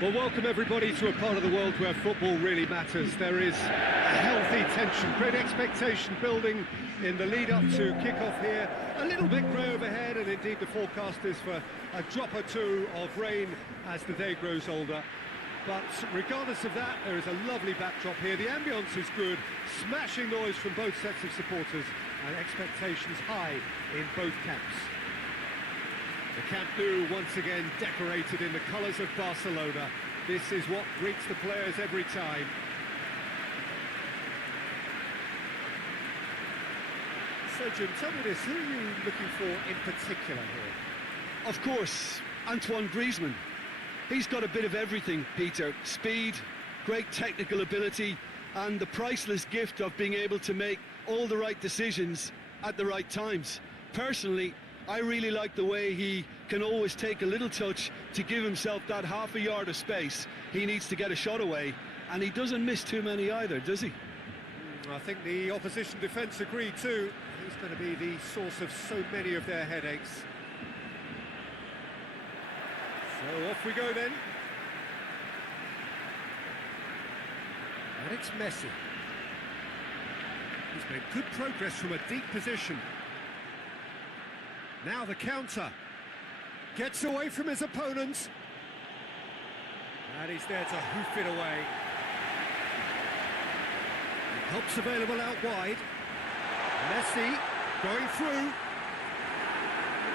Well, welcome everybody to a part of the world where football really matters. There is a healthy tension, great expectation building in the lead-up to kick-off here. A little bit grey overhead, and indeed the forecast is for a drop or two of rain as the day grows older. But regardless of that, there is a lovely backdrop here. The ambience is good, smashing noise from both sets of supporters, and expectations high in both camps. The Camp Nou once again decorated in the colours of Barcelona. This is what greets the players every time. So Jim, tell me this, who are you looking for in particular here? Of course, Antoine Griezmann. He's got a bit of everything, Peter. Speed, great technical ability, and the priceless gift of being able to make all the right decisions at the right times. Personally, I really like the way he can always take a little touch to give himself that half a yard of space he needs to get a shot away, and he doesn't miss too many either, does he? I think the opposition defence agree too. He's going to be the source of so many of their headaches. So off we go then. And it's Messi. He's made good progress from a deep position. Now the counter. Gets away from his opponents. And he's there to hoof it away. Help's available out wide. Messi going through.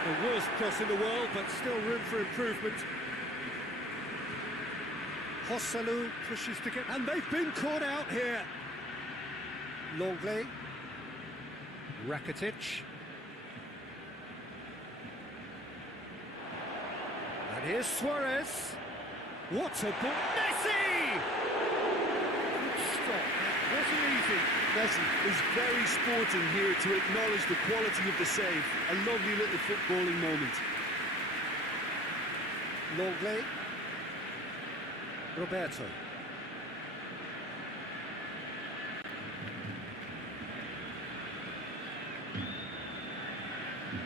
The worst cross in the world, but still room for improvement. Joselu pushes to get... And they've been caught out here. Longley. Rakitic. And here's Suarez. What a ball! Messi! Good stop. That wasn't easy. Messi is very sporting here to acknowledge the quality of the save. A lovely little footballing moment. Longley. Roberto.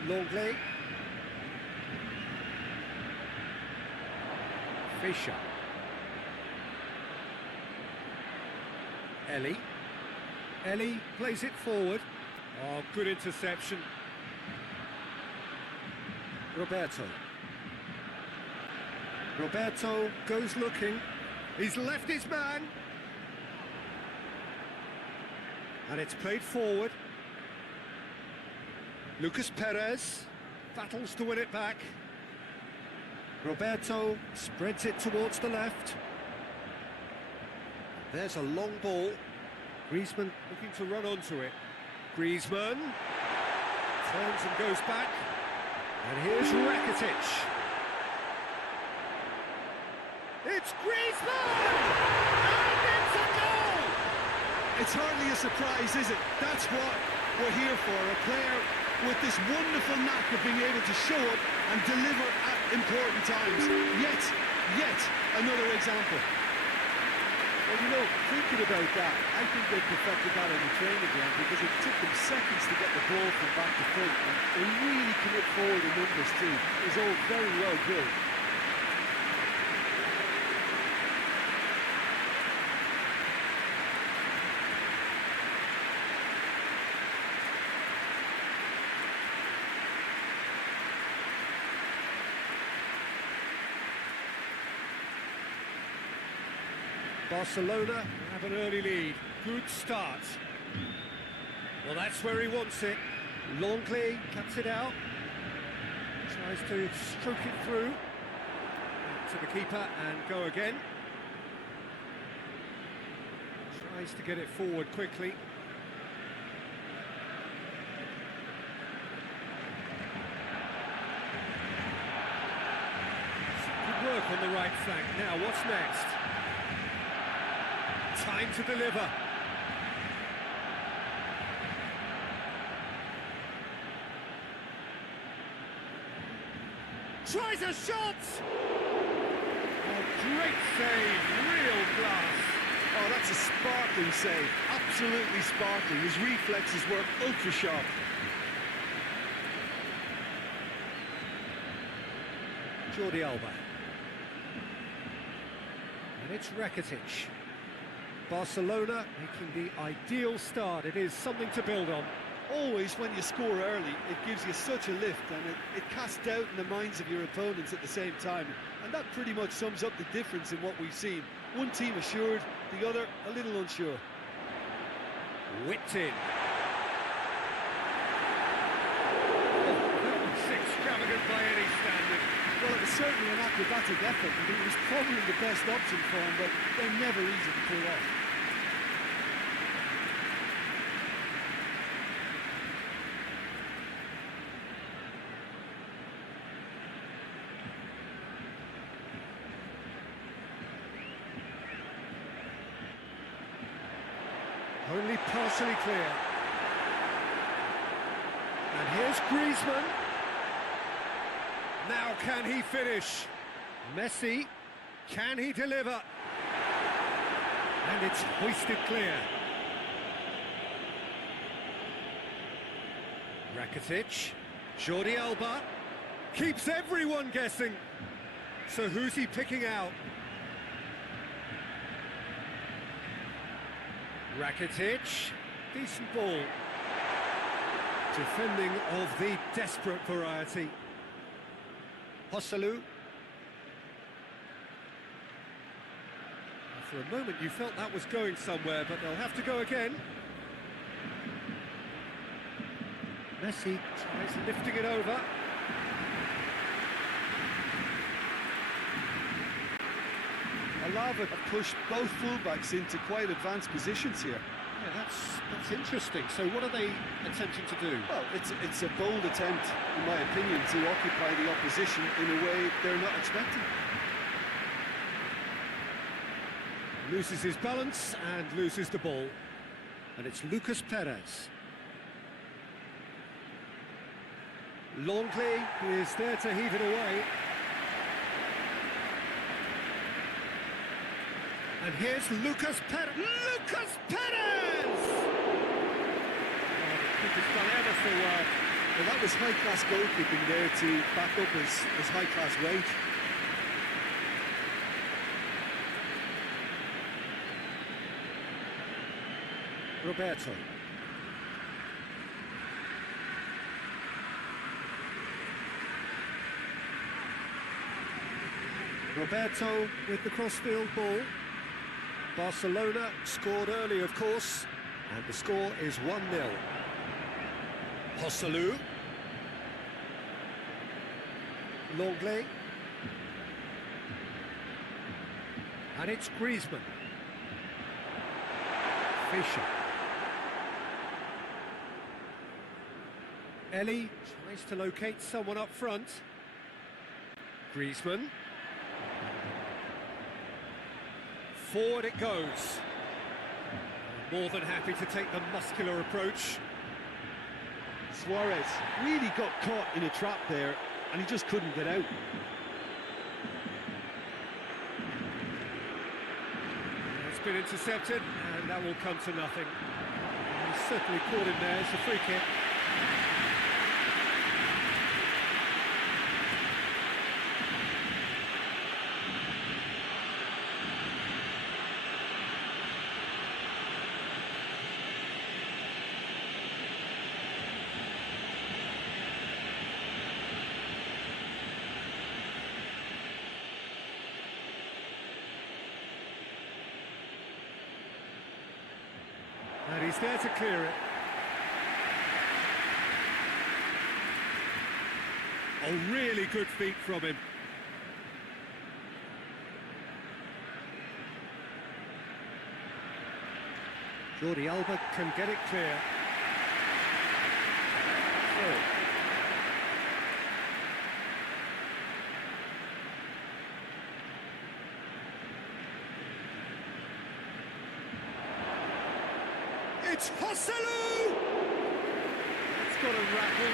Longley. Fischer. Ellie plays it forward. Oh, good interception. Roberto goes looking. He's left his man. And it's played forward. Lucas Perez battles to win it back. Roberto spreads it towards the left. There's a long ball. Griezmann looking to run onto it. Griezmann turns and goes back. And here's Rakitic. It's Griezmann! And it's a goal! It's hardly a surprise, is it? That's what we're here for. A player with this wonderful knack of being able to show up and deliver at important times. Yet another example. Well, you know, thinking about that, I think they perfected that on the training ground because it took them seconds to get the ball from back to front. And they really commit forward in numbers too. It was all very well built. Barcelona have an early lead. Good start. Well, that's where he wants it. Longley cuts it out. Tries to stroke it through. To the keeper and go again. Tries to get it forward quickly. Good work on the right flank. Now, what's next? Time to deliver. Tries a shot! Oh, great save, real class. Oh, that's a sparkling save, absolutely sparkling. His reflexes were ultra sharp. Jordi Alba. And it's Rakitic. Barcelona making the ideal start. It is something to build on. Always when you score early, it gives you such a lift, and it casts doubt in the minds of your opponents at the same time. And that pretty much sums up the difference in what we've seen. One team assured, the other a little unsure. Whipped in. That's extravagant by any standard. Well, it was certainly an acrobatic effort, and it was probably the best option for him, but they're never easy to pull off. Only partially clear. And here's Griezmann. Now can he finish? Messi, can he deliver? And it's hoisted clear. Rakitic, Jordi Alba, keeps everyone guessing. So who's he picking out? Rakitic, decent ball. Defending of the desperate variety. Joselu. For a moment you felt that was going somewhere, but they'll have to go again. Messi tries lifting it over. Alaves have pushed both fullbacks into quite advanced positions here. Yeah, that's interesting. So what are they attempting to do? Well, it's a bold attempt, in my opinion, to occupy the opposition in a way they're not expecting. Loses his balance and loses the ball. And it's Lucas Perez. Longley is there to heave it away. And here's Lucas Perez. Lucas Perez! Oh, the keeper's done ever so well. Well, that was high-class goalkeeping there to back up his high-class weight. Roberto. Roberto with the crossfield ball. Barcelona scored early, of course, and the score is 1-0. Joselu. Longley. And it's Griezmann. Fischer. Ellie tries to locate someone up front. Griezmann. Forward it goes. More than happy to take the muscular approach. Suarez really got caught in a trap there, and he just couldn't get out. It's been intercepted, and that will come to nothing. He's certainly caught him there. It's a free kick. And he's there to clear it. A really good feat from him. Jordi Alba can get it clear. Through. It's Joselu! It's got a rattle.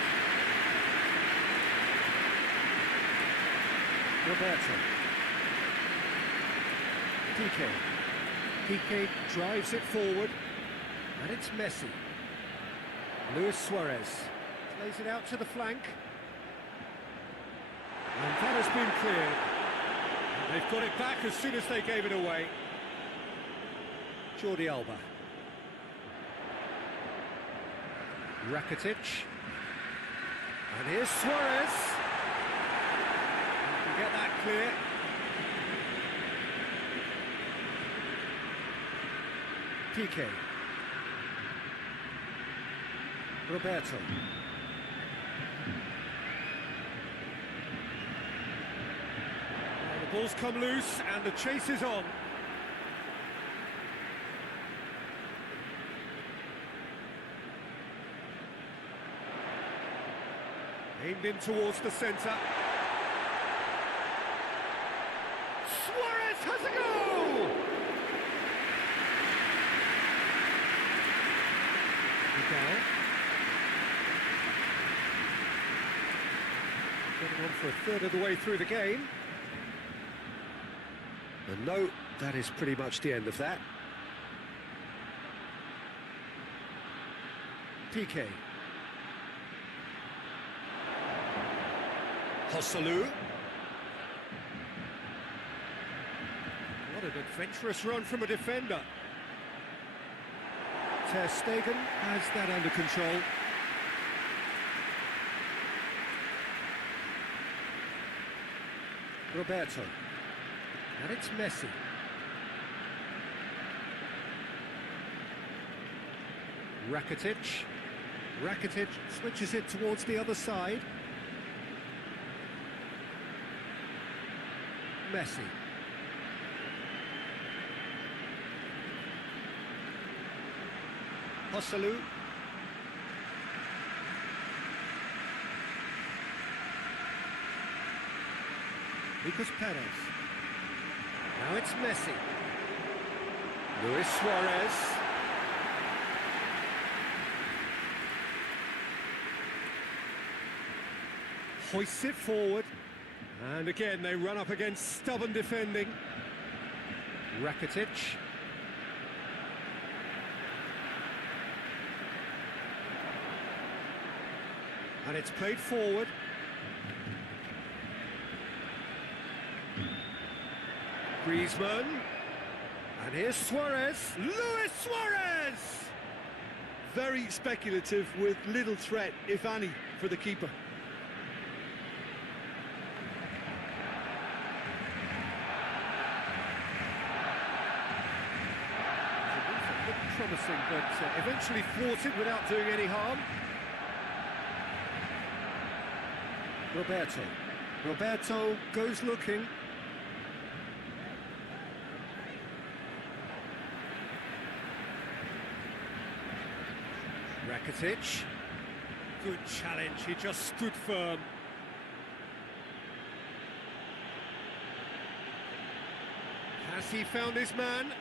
Roberto. Piqué drives it forward. And it's Messi. Luis Suarez plays it out to the flank. And that has been cleared. And They've got it back as soon as they gave it away. Jordi Alba. Rakitic. And here's Suarez. You can get that clear. Piqué. Roberto. Well, the ball's come loose and the chase is on. Aimed in towards the centre. Suarez has a goal! Vidal. Getting on for a third of the way through the game. And no, that is pretty much the end of that. Piqué. Joselu. What an adventurous run from a defender. Ter Stegen has that under control. Roberto. And it's Messi. Rakitic. Rakitic switches it towards the other side. Messi. Joselu. Lucas Perez. Now it's Messi. Luis Suarez. Hoists it forward. And again, they run up against stubborn defending. Rakitic. And it's played forward. Griezmann. And here's Suarez. Luis Suarez! Very speculative with little threat, if any, for the keeper. Promising, but eventually thwarted without doing any harm. Roberto goes looking. Rakitic. Good challenge, he just stood firm. Has he found his man?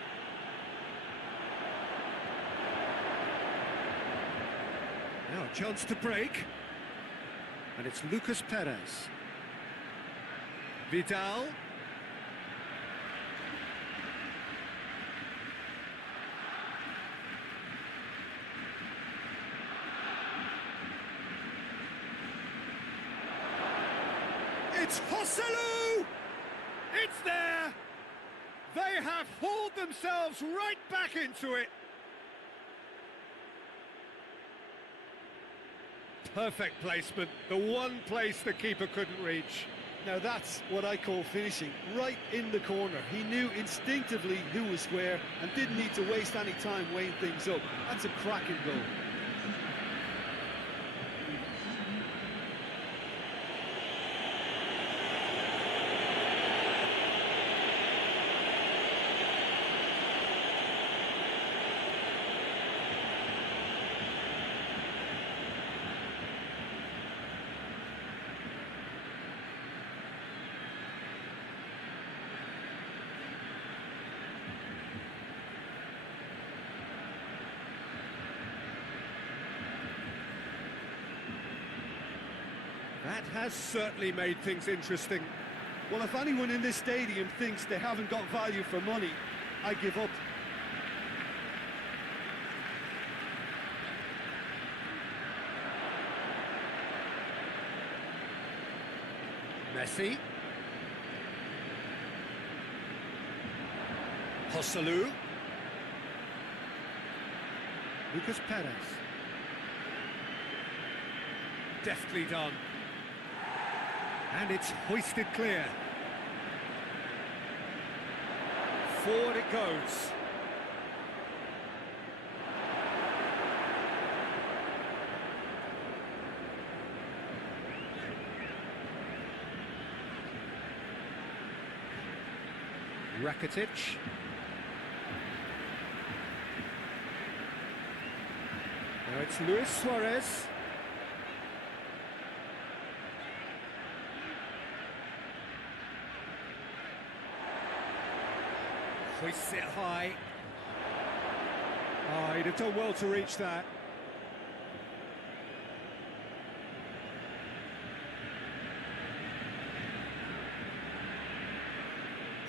Now a chance to break. And it's Lucas Perez. Vidal. It's Joselu! It's there! They have hauled themselves right back into it. Perfect placement, the one place the keeper couldn't reach. Now that's what I call finishing, right in the corner. He knew instinctively who was square and didn't need to waste any time weighing things up. That's a cracking goal. That has certainly made things interesting. Well, if anyone in this stadium thinks they haven't got value for money, I give up. Messi. Joselu. Lucas Perez. Deftly done. And it's hoisted clear. Forward it goes. Rakitic. Now it's Luis Suarez. Hoists it high. Oh, he'd have done well to reach that.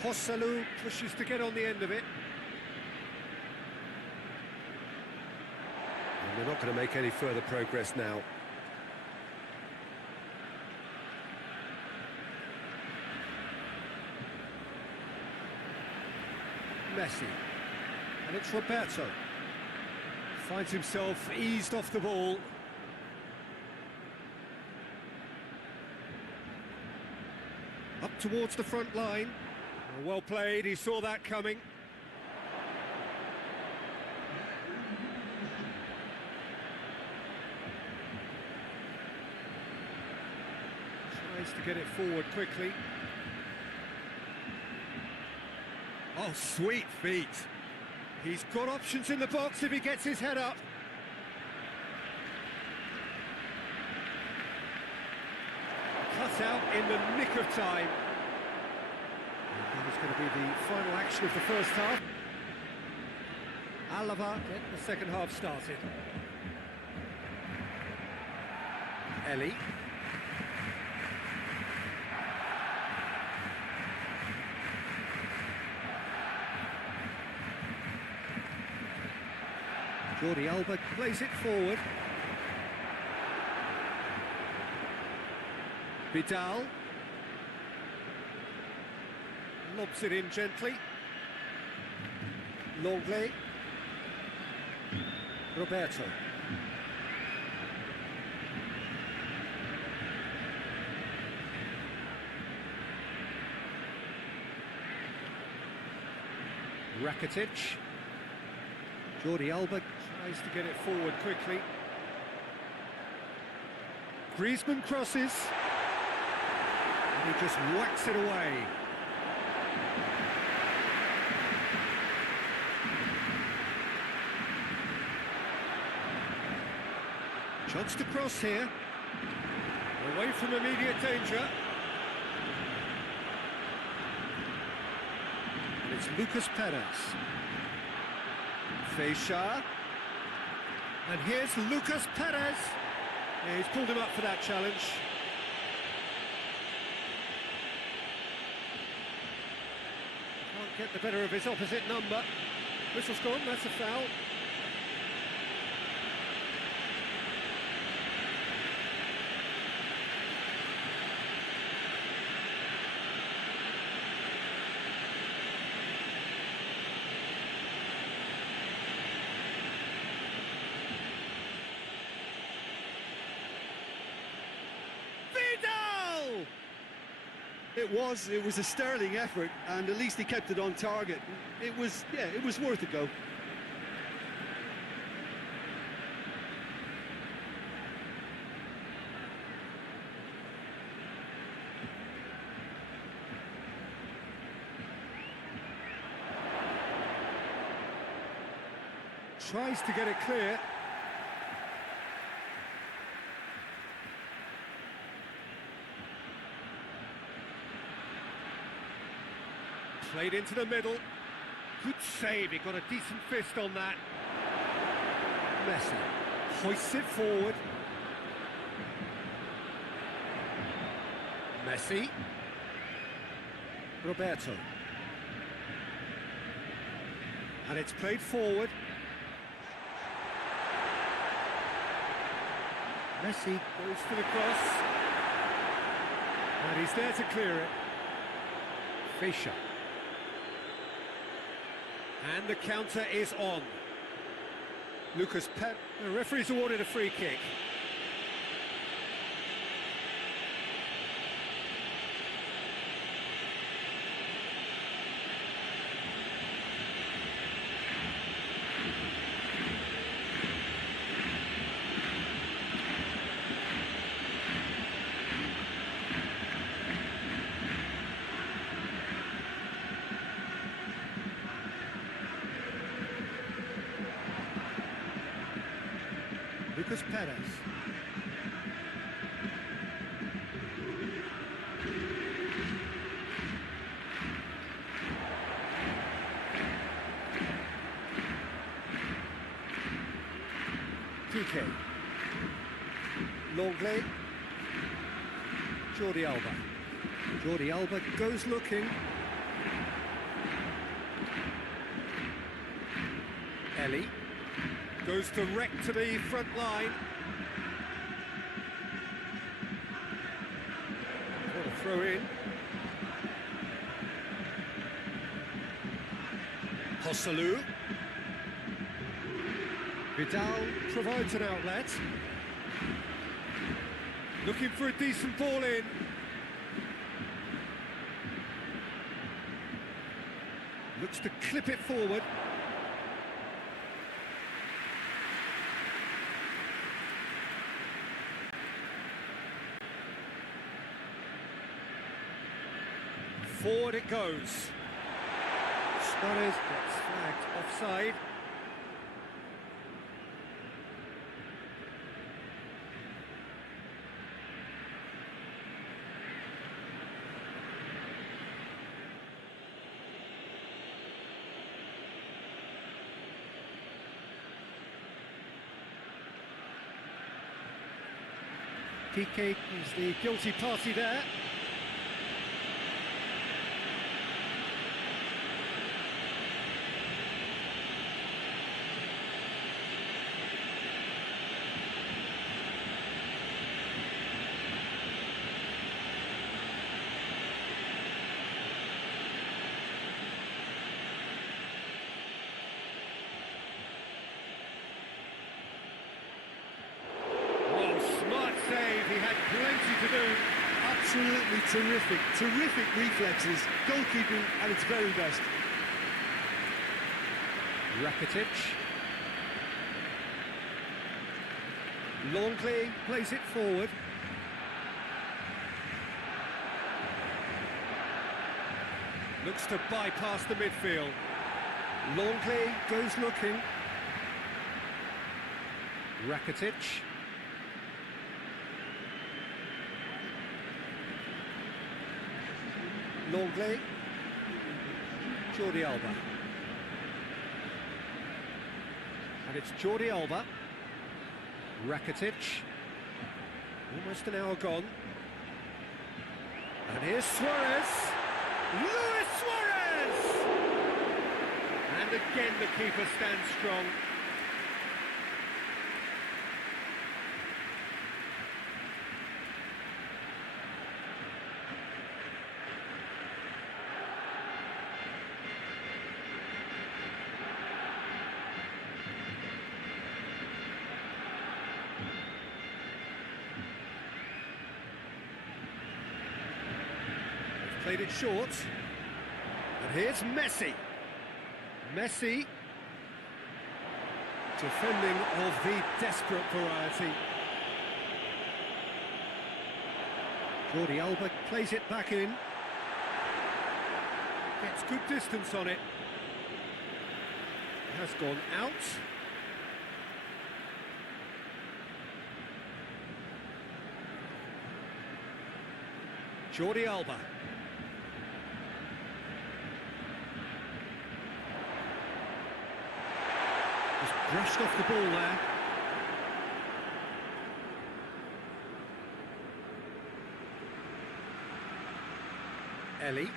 Joselu pushes to get on the end of it. And they're not going to make any further progress now. Messi. And it's Roberto. Finds himself eased off the ball. Up towards the front line. Well played, he saw that coming. Tries to get it forward quickly. Oh, sweet feet. He's got options in the box if he gets his head up. Cut out in the nick of time. That is going to be the final action of the first half. Alava getting the second half started. Ellie. Jordi Alba plays it forward. Vidal. Lobs it in gently. Longley. Roberto. Rakitic. Jordi Alba tries to get it forward quickly. Griezmann crosses. And he just whacks it away. Chance to cross here. Away from immediate danger. And it's Lucas Perez. Feixa. And here's Lucas Perez. Yeah, he's pulled him up for that challenge. Can't get the better of his opposite number. Whistle's gone, that's a foul. It was a sterling effort, and at least he kept it on target. It was worth a go. Tries to get it clear. Played into the middle. Good save, he got a decent fist on that. Messi hoists it forward. Messi. Roberto. And it's played forward. Messi goes for the cross. And he's there to clear it. Feixa. And the counter is on. Lucas Pep, the referee's awarded a free kick. Lucas Perez. Piqué. Longley. Jordi Alba. Jordi Alba goes looking. Ellie. Goes direct to the front line. What a throw in. Joselu. Vidal provides an outlet. Looking for a decent ball in. Looks to clip it forward. Forward it goes. Suarez gets flagged offside. Piqué is the guilty party there. He had plenty to do. Absolutely terrific reflexes, goalkeeping at its very best. Rakitic. Longley plays it forward. Looks to bypass the midfield. Longley goes looking. Rakitic. Longley. Jordi Alba. And it's Jordi Alba. Rakitic. Almost an hour gone. And here's Suarez. Luis Suarez! And again the keeper stands strong. Played it short. And here's Messi. Messi. Defending of the desperate variety. Jordi Alba plays it back in. Gets good distance on it. Has gone out. Jordi Alba. Brushed off the ball there. Ellie.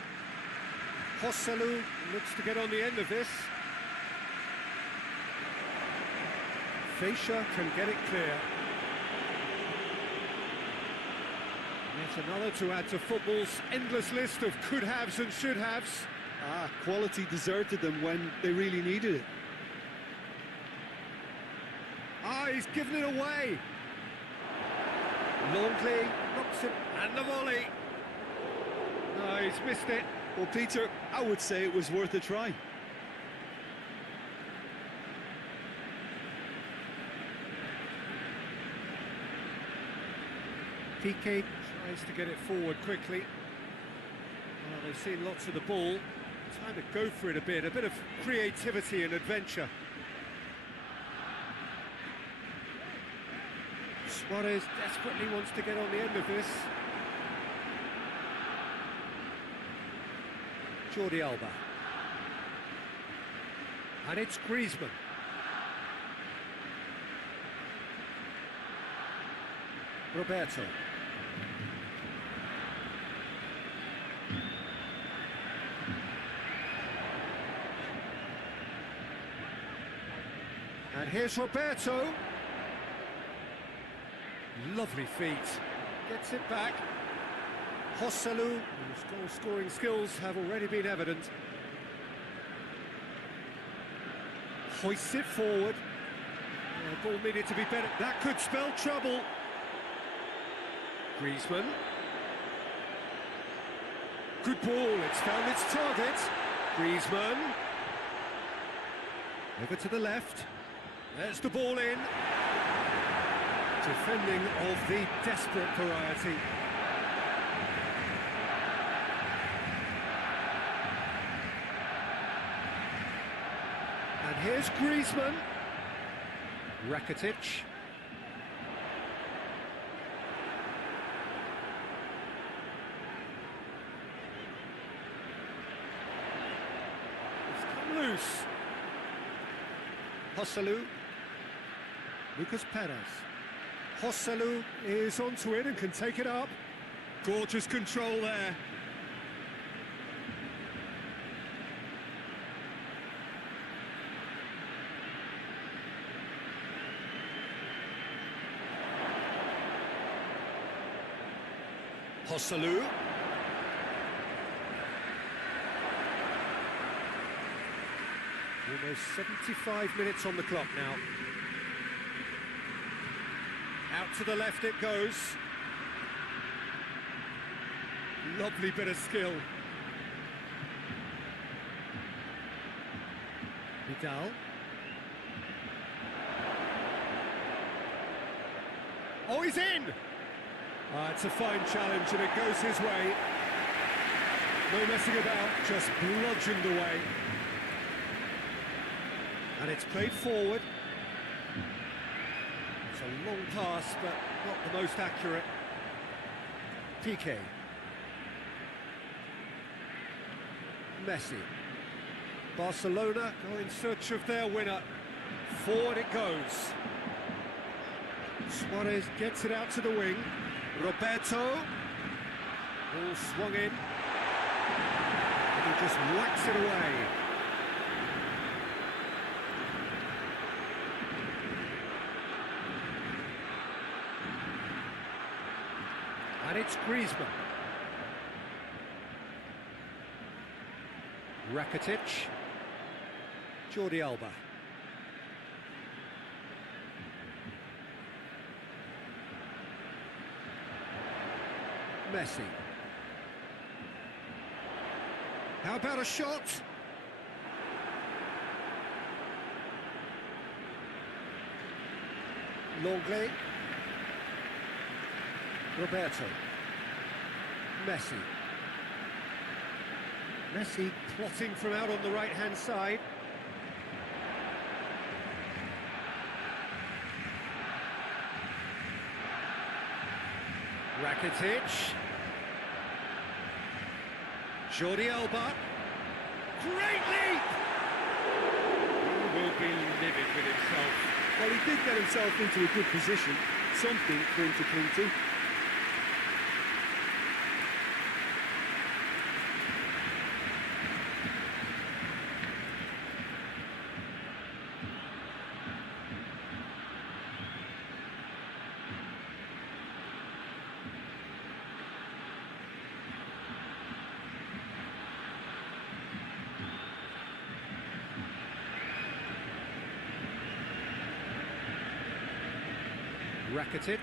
Joselu looks to get on the end of this. Fischer can get it clear. Yet another to add to football's endless list of could-haves and should-haves. Quality deserted them when they really needed it. He's given it away. Longley knocks it, and the volley. No, he's missed it. Well, Peter, I would say it was worth a try. Piqué tries to get it forward quickly. Well, they've seen lots of the ball. Time to go for it a bit of creativity and adventure. Suarez desperately wants to get on the end of this. Jordi Alba. And it's Griezmann. Roberto. And here's Roberto. Lovely feet. Gets it back. Joselu, whose goal-scoring skills have already been evident. Hoists it forward. The ball needed to be better. That could spell trouble. Griezmann. Good ball. It's found its target. Griezmann. Over to the left. There's the ball in. Defending of the desperate variety. And here's Griezmann. Rakitic. It's come loose. Joselu. Lucas Perez. Joselu is onto it and can take it up. Gorgeous control there. Joselu. Almost 75 minutes on the clock now. Out to the left it goes. Lovely bit of skill. Vidal. Oh, he's in! It's a fine challenge and it goes his way. No messing about, just bludgeoned away. And it's played forward. It's a long pass, but not the most accurate. Piqué. Messi. Barcelona go in search of their winner. Forward it goes. Suarez gets it out to the wing. Roberto. Ball swung in. And he just whacks it away. And it's Griezmann. Rakitic. Jordi Alba. Messi. How about a shot? Longley. Roberto. Messi. Messi plotting from out on the right-hand side. Rakitic. Jordi Alba. Great leap! He will be livid with himself. Well, he did get himself into a good position. Something for him to cling to. Rakitic.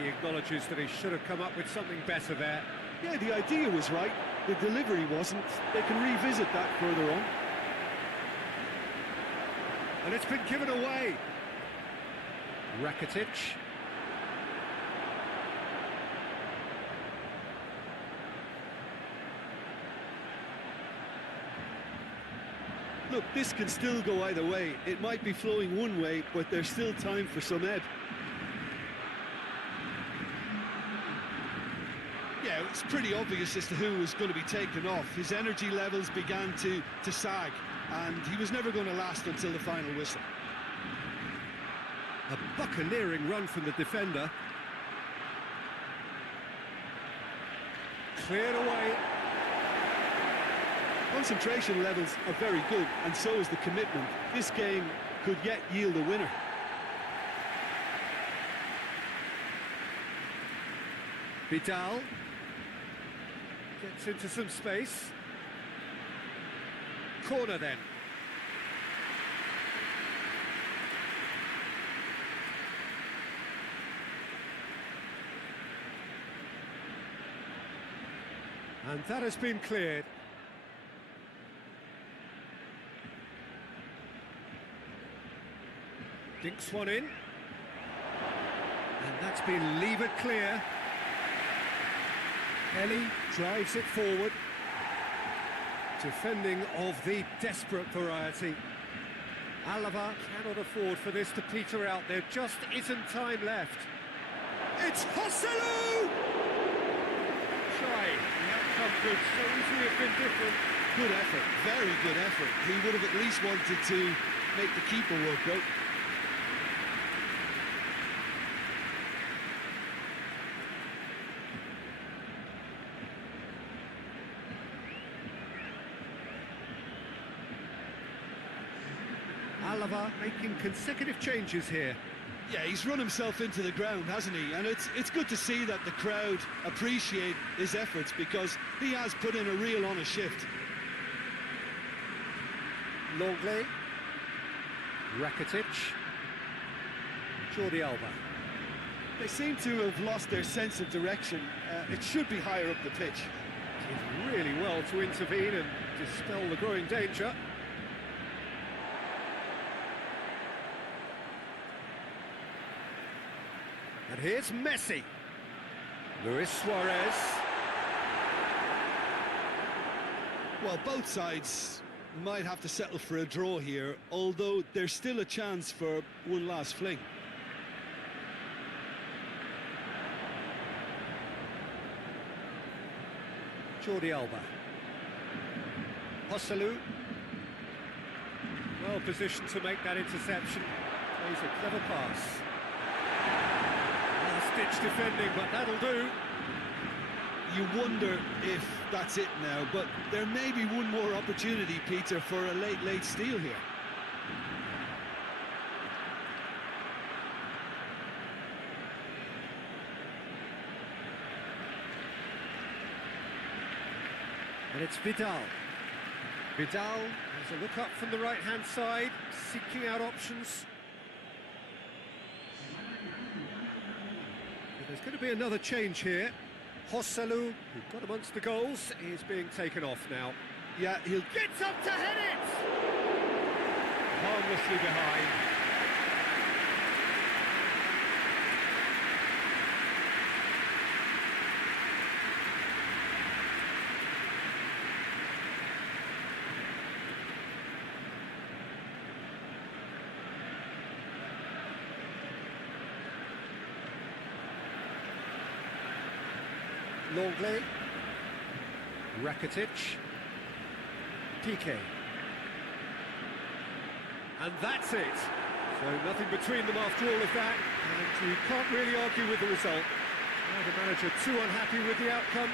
He acknowledges that he should have come up with something better there. Yeah, the idea was right, the delivery wasn't. They can revisit that further on. And it's been given away. Rakitic. Look, this can still go either way. It might be flowing one way, but there's still time for some ebb. Yeah, it's pretty obvious as to who was going to be taken off. His energy levels began to sag, and he was never going to last until the final whistle. A buccaneering run from the defender. Cleared away. Concentration levels are very good, and so is the commitment. This game could yet yield a winner. Vidal gets into some space. Corner then. And that has been cleared. Dinks one in. And that's been levered clear. Ellie drives it forward. Defending of the desperate variety. Alava cannot afford for this to peter out. There just isn't time left. It's Joselu! Try. The outcome could so easily have been different. Good effort, very good effort. He would have at least wanted to make the keeper work out. Alava making consecutive changes here. Yeah, he's run himself into the ground, hasn't he? And it's good to see that the crowd appreciate his efforts, because he has put in a real honest shift. Longley. Rakitic. Jordi Alba. They seem to have lost their sense of direction. It should be higher up the pitch. Did really well to intervene and dispel the growing danger. And here's Messi. Luis Suarez. Well, both sides might have to settle for a draw here, although there's still a chance for one last fling. Jordi Alba. Joselu. Well positioned to make that interception. Plays a clever pass. Last-ditch defending, but that'll do. You wonder if that's it now, but there may be one more opportunity, Peter, for a late steal here. And it's Vidal. Vidal has a look up from the right-hand side, seeking out options. And there's going to be another change here. Joselu, who got amongst the goals, is being taken off now. Yeah, he'll... Gets up to head it! Harmlessly behind. Longley. Rakitic. Piqué. And that's it. So nothing between them after all of that, and you can't really argue with the result. Now the manager too unhappy with the outcome.